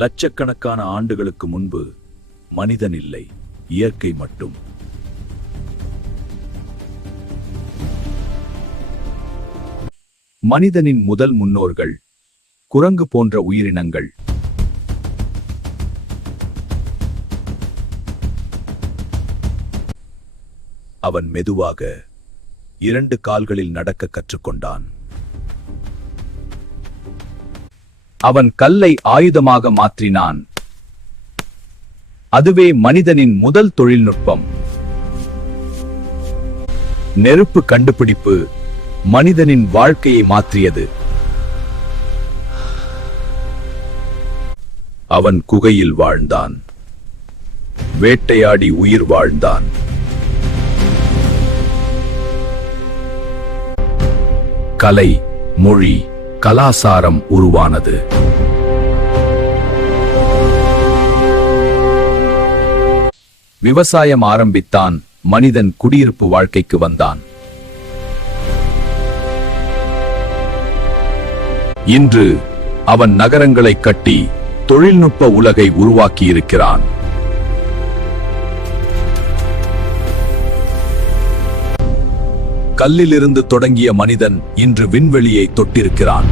லட்சக்கணக்கான ஆண்டுகளுக்கு முன்பு மனிதன் இல்லை, இயற்கை மட்டும். மனிதனின் முதல் முன்னோர்கள் குரங்கு போன்ற உயிரினங்கள். அவன் மெதுவாக 2 கால்களில் நடக்க கற்றுக்கொண்டான். அவன் கல்லை ஆயுதமாக மாற்றினான். அதுவே மனிதனின் முதல் தொழில்நுட்பம். நெருப்பு கண்டுபிடிப்பு மனிதனின் வாழ்க்கையை மாற்றியது. அவன் குகையில் வாழ்ந்தான், வேட்டையாடி உயிர் வாழ்ந்தான். கலை, மொழி, கலாசாரம் உருவானது. விவசாயம் ஆரம்பித்தான், மனிதன் குடியிருப்பு வாழ்க்கைக்கு வந்தான். இன்று அவன் நகரங்களை கட்டி தொழில்நுட்ப உலகை உருவாக்கியிருக்கிறான். கல்லிலிருந்து தொடங்கிய மனிதன் இன்று விண்வெளியை தொட்டிருக்கிறான்.